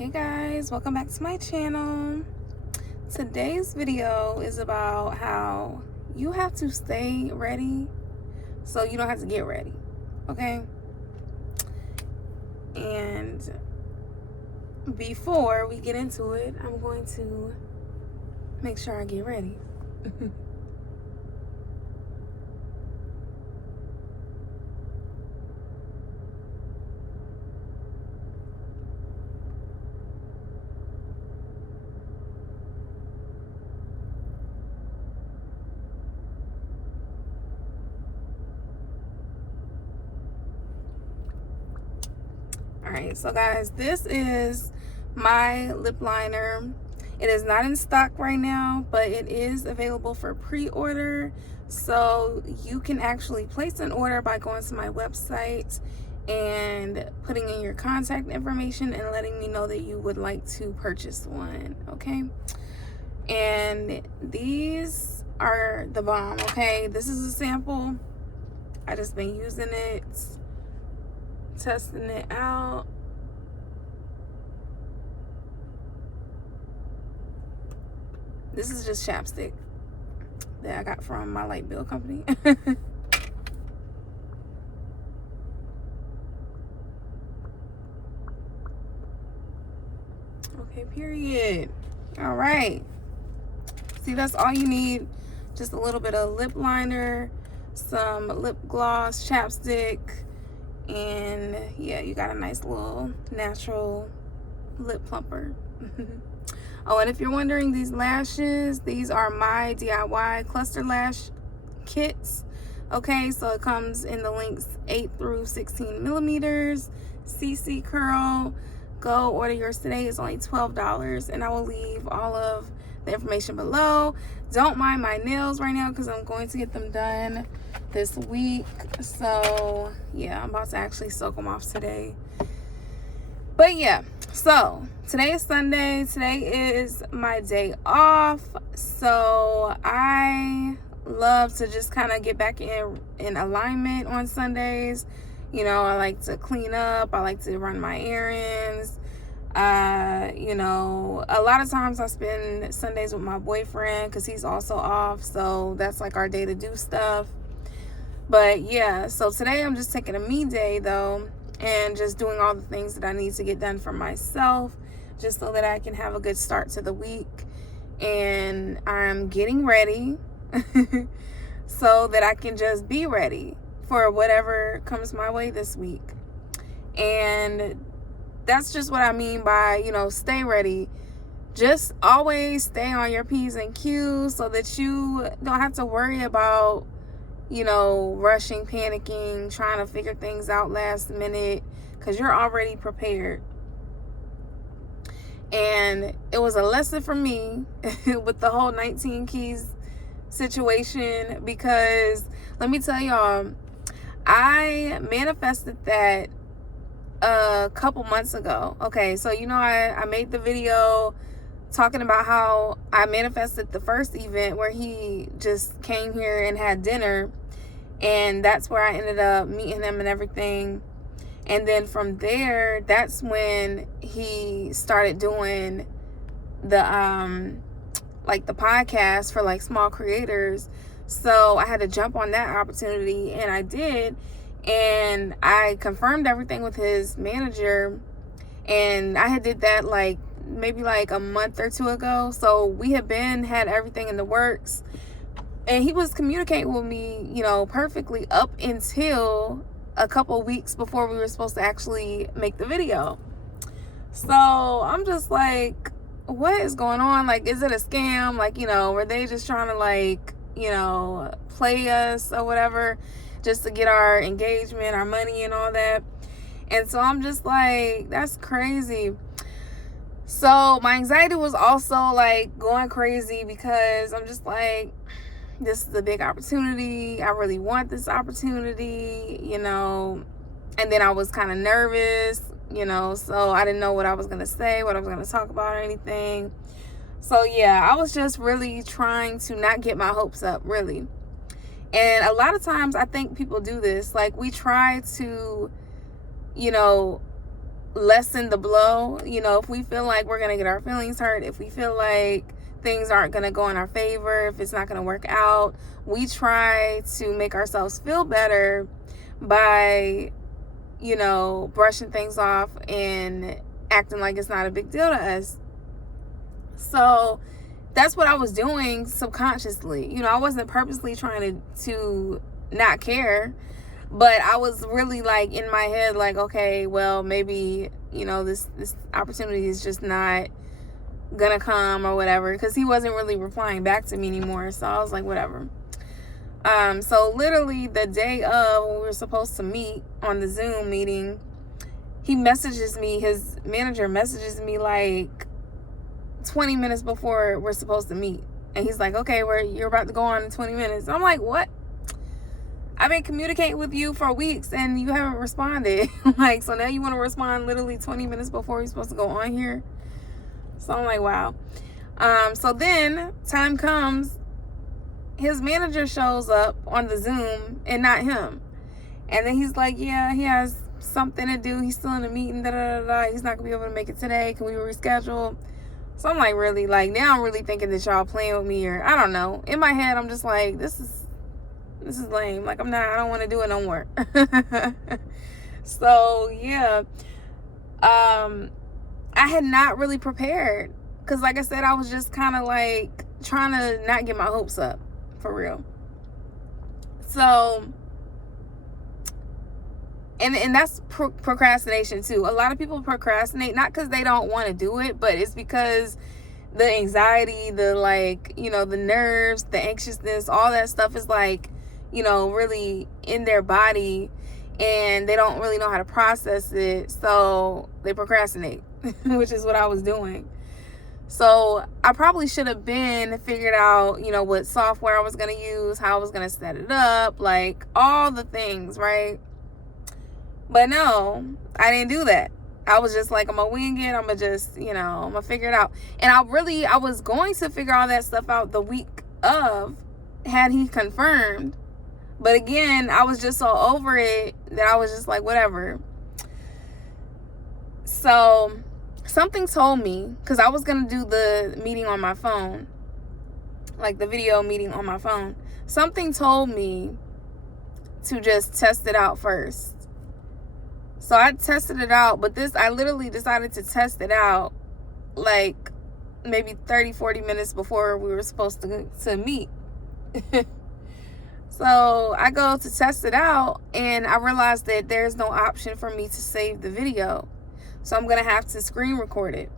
Hey guys, welcome back to my channel. Today's video is about how you have to stay ready so you don't have to get ready, okay? And before we get into it, I'm going to make sure I get ready. Alright, so guys, this is my lip liner. It is not in stock right now, but it is available for pre-order. So you can actually place an order by going to my website and putting in your contact information and letting me know that you would like to purchase one, okay? And these are the bomb, okay? This is a sample. I just been using it, testing it out. This is just chapstick that I got from my light bill company. Okay, period. All right. See, that's all you need. Just a little bit of lip liner, some lip gloss, chapstick, and yeah, you got a nice little natural lip plumper. Oh, and if you're wondering, these lashes, these are my DIY cluster lash kits. Okay, so it comes in the lengths 8 through 16 millimeters, CC curl. Go order yours today. It's only $12, and I will leave all of the information below. Don't mind my nails right now because I'm going to get them done this week. So yeah, I'm about to actually soak them off today. But yeah, so today is Sunday. Today is my day off. So I love to just kind of get back in alignment on Sundays. You know, I like to clean up. I like to run my errands. You know, a lot of times I spend Sundays with my boyfriend because he's also off. So that's like our day to do stuff. But yeah, so today I'm just taking a me day though, and just doing all the things that I need to get done for myself, just so that I can have a good start to the week. And I'm getting ready so that I can just be ready for whatever comes my way this week. And that's just what I mean by, you know, stay ready. Just always stay on your P's and Q's so that you don't have to worry about, you know, rushing, panicking, trying to figure things out last minute, because you're already prepared. And it was a lesson for me with the whole 19 keys situation, because let me tell y'all, I manifested that a couple months ago. Okay, so you know, I made the video talking about how I manifested the first event where he just came here and had dinner, and that's where I ended up meeting him and everything. And then from there, that's when he started doing the like the podcast for like small creators. So I had to jump on that opportunity, and I did. And I confirmed everything with his manager, and I had did that like maybe like a month or two ago. So we had everything in the works, and he was communicating with me, you know, perfectly up until a couple weeks before we were supposed to actually make the video. So I'm just like, what is going on? Like, is it a scam? Like, you know, were they just trying to like, you know, play us or whatever, just to get our engagement, our money and all that? And so I'm just like, that's crazy. So my anxiety was also like going crazy, because I'm just like, this is a big opportunity. I really want this opportunity, you know. And then I was kind of nervous, you know, so I didn't know what I was going to say, what I was going to talk about or anything. So yeah, I was just really trying to not get my hopes up, really. And a lot of times I think people do this. Like, we try to, you know, lessen the blow. You know, if we feel like we're going to get our feelings hurt, if we feel like things aren't going to go in our favor, if it's not going to work out, we try to make ourselves feel better by, you know, brushing things off and acting like it's not a big deal to us. So that's what I was doing subconsciously. You know, I wasn't purposely trying to not care, but I was really like in my head, like, okay, well, maybe, you know, this opportunity is just not gonna come or whatever, because he wasn't really replying back to me anymore. So I was like, whatever. So literally the day of when we were supposed to meet on the Zoom meeting, he messages me, his manager messages me like 20 minutes before we're supposed to meet. And he's like, okay, you're about to go on in 20 minutes. I'm like, what? I've been communicating with you for weeks and you haven't responded. Like, so now you want to respond literally 20 minutes before we're supposed to go on here? So I'm like, wow. So then time comes, his manager shows up on the Zoom and not him. And then he's like, yeah, he has something to do. He's still in a meeting. He's not gonna be able to make it today. Can we reschedule? So I'm like, really? Like, now I'm really thinking that y'all playing with me, or I don't know. In my head, I'm just like, this is lame. Like, I don't want to do it no more. So yeah, I had not really prepared, because like I said, I was just kind of like trying to not get my hopes up, for real. So, and that's procrastination too. A lot of people procrastinate, not because they don't want to do it, but it's because the anxiety, the, like, you know, the nerves, the anxiousness, all that stuff is like, you know, really in their body, and they don't really know how to process it, so they procrastinate, which is what I was doing. So I probably should have been figured out, you know, what software I was going to use, how I was going to set it up, like all the things, right? But no, I didn't do that. I was just like, I'm going to wing it. I'm going to just, you know, I'm going to figure it out. And I was going to figure all that stuff out the week of, had he confirmed. But again, I was just so over it that I was just like, whatever. So something told me, because I was going to do the meeting on my phone, like the video meeting on my phone. Something told me to just test it out first. So I tested it out, but I literally decided to test it out like maybe 30-40 minutes before we were supposed to meet. So I go to test it out, and I realized that there's no option for me to save the video. So I'm going to have to screen record it.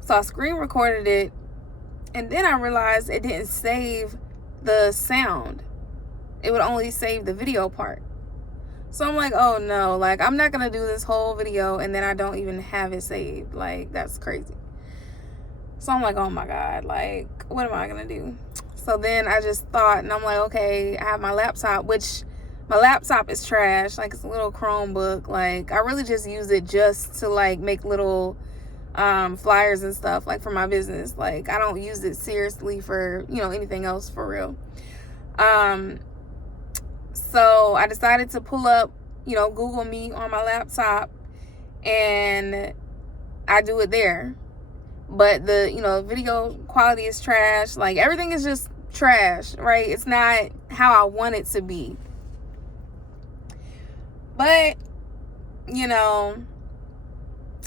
So I screen recorded it, and then I realized it didn't save the sound. It would only save the video part. So I'm like, oh no, like, I'm not going to do this whole video and then I don't even have it saved. Like, that's crazy. So I'm like, oh my God, like, what am I going to do? So then I just thought, and I'm like, okay, I have my laptop, which my laptop is trash. Like, it's a little Chromebook. Like, I really just use it just to, like, make little flyers and stuff, like, for my business. Like, I don't use it seriously for, you know, anything else for real. So I decided to pull up, you know, Google Meet on my laptop, and I do it there. But the, you know, video quality is trash. Like, everything is just trash, right? It's not how I want it to be. But, you know,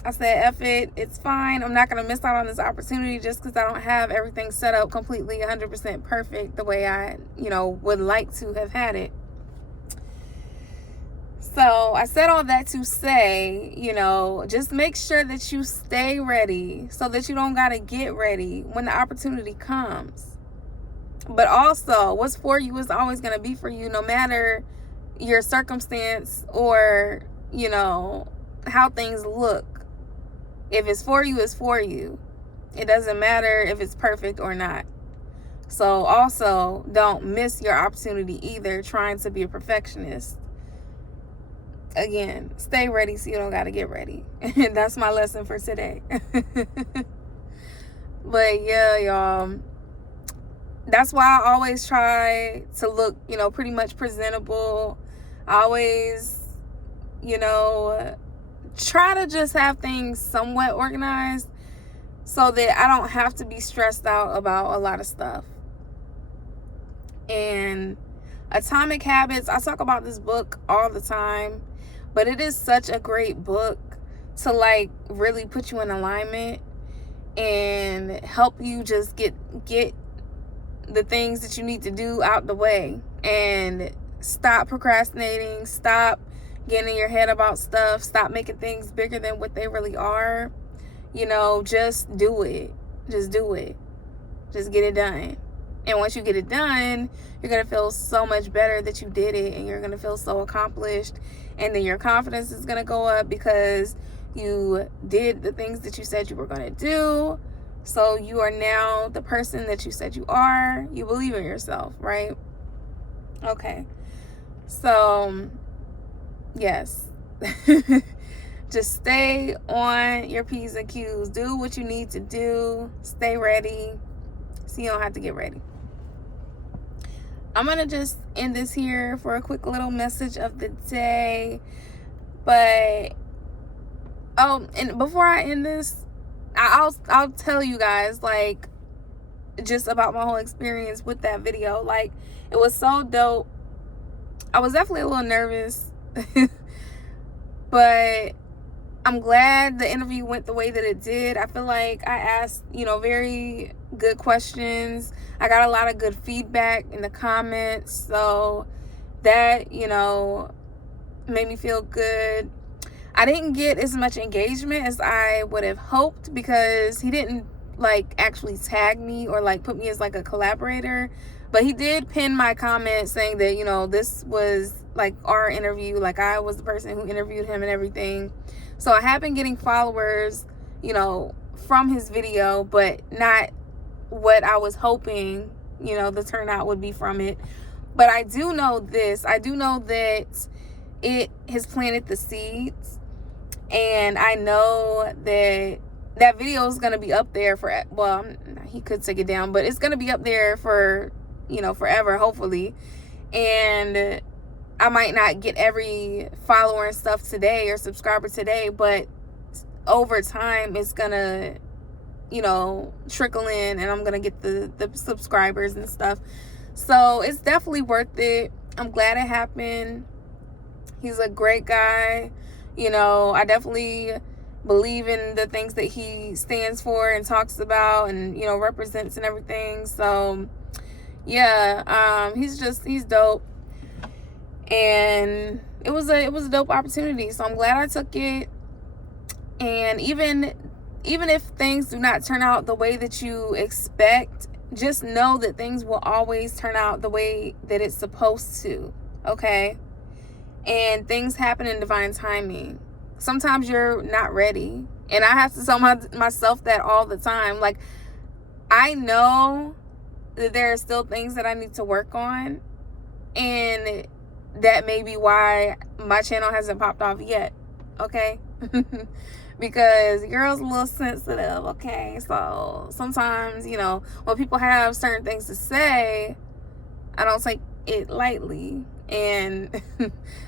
I said, F it, it's fine. I'm not going to miss out on this opportunity just because I don't have everything set up completely 100% perfect the way I, you know, would like to have had it. So I said all that to say, you know, just make sure that you stay ready so that you don't got to get ready when the opportunity comes. But also, what's for you is always going to be for you, no matter your circumstance or, you know, how things look. If it's for you, it's for you. It doesn't matter if it's perfect or not. So also, don't miss your opportunity either trying to be a perfectionist. Again, stay ready so you don't got to get ready. That's my lesson for today. But yeah, y'all, that's why I always try to look, you know, pretty much presentable. I always, you know, try to just have things somewhat organized so that I don't have to be stressed out about a lot of stuff. And Atomic Habits, I talk about this book all the time, but it is such a great book to like really put you in alignment and help you just get the things that you need to do out the way and stop procrastinating, stop getting in your head about stuff, stop making things bigger than what they really are. You know, just do it. Just do it. Just get it done. And once you get it done, you're going to feel so much better that you did it, and you're going to feel so accomplished. And then your confidence is going to go up because you did the things that you said you were going to do. So you are now the person that you said you are. You believe in yourself, right? Okay. So, yes. Just stay on your P's and Q's. Do what you need to do. Stay ready. So you don't have to get ready. I'm going to just end this here for a quick little message of the day. But, and before I end this, I'll tell you guys, like, just about my whole experience with that video. Like, it was so dope. I was definitely a little nervous. But I'm glad the interview went the way that it did. I feel like I asked, very good questions. I got a lot of good feedback in the comments. So that, made me feel good. I didn't get as much engagement as I would have hoped because he didn't actually tag me or put me as a collaborator. But he did pin my comment saying that, this was our interview. I was the person who interviewed him and everything. So I have been getting followers, from his video, but not what I was hoping, the turnout would be from it. But I do know this. I do know that it has planted the seeds. And I know that video is going to be up there for, well, he could take it down, but it's going to be up there for, forever, hopefully. And I might not get every follower and stuff today or subscriber today, but over time it's gonna, trickle in, and I'm gonna get the subscribers and stuff. So it's definitely worth it. I'm glad it happened. He's a great guy. I definitely believe in the things that he stands for and talks about and, represents and everything. So yeah, he's dope. And it was a dope opportunity. So I'm glad I took it. And even if things do not turn out the way that you expect, just know that things will always turn out the way that it's supposed to. Okay? And things happen in divine timing. Sometimes you're not ready. And I have to tell myself that all the time. I know that there are still things that I need to work on. And that may be why my channel hasn't popped off yet. Okay? Because girl's a little sensitive. Okay? So sometimes, when people have certain things to say, I don't take it lightly. And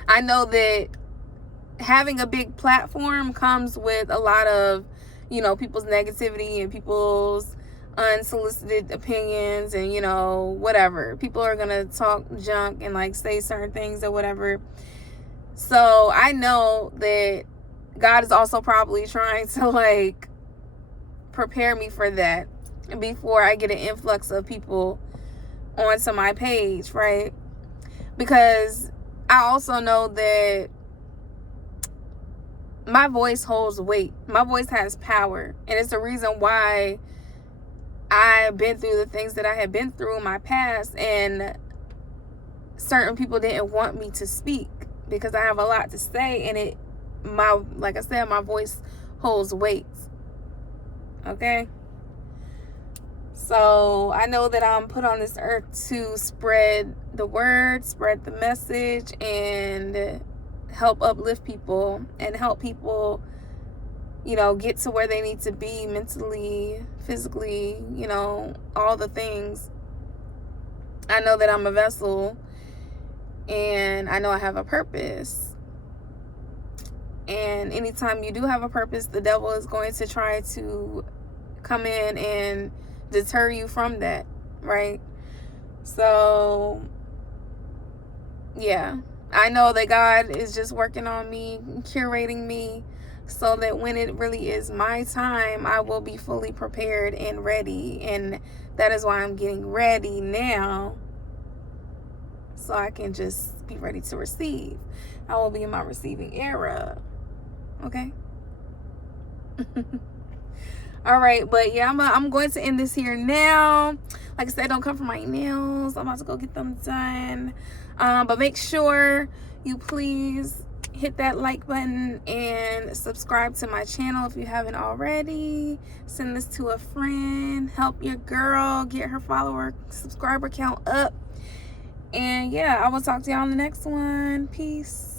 I know that having a big platform comes with a lot of, people's negativity and people's unsolicited opinions and, whatever. People are going to talk junk and say certain things or whatever. So I know that God is also probably trying to prepare me for that before I get an influx of people onto my page, right? Because I also know that my voice holds weight. My voice has power. And it's the reason why I've been through the things that I have been through in my past. And certain people didn't want me to speak because I have a lot to say. And like I said, my voice holds weight. Okay? So I know that I'm put on this earth to spread the word, spread the message, and help uplift people and help people, get to where they need to be mentally, physically, all the things. I know that I'm a vessel, and I know I have a purpose. And anytime you do have a purpose, the devil is going to try to come in and deter you from that, right? So, yeah, I know that God is just working on me, curating me, so that when it really is my time, I will be fully prepared and ready. And that is why I'm getting ready now, so I can just be ready to receive. I will be in my receiving era. Okay. All right, but yeah, I'm going to end this here now. Like I said, don't come for my nails. I'm about to go get them done. But make sure you please hit that like button and subscribe to my channel if you haven't already. Send this to a friend. Help your girl get her subscriber count up. And yeah, I will talk to y'all on the next one. Peace.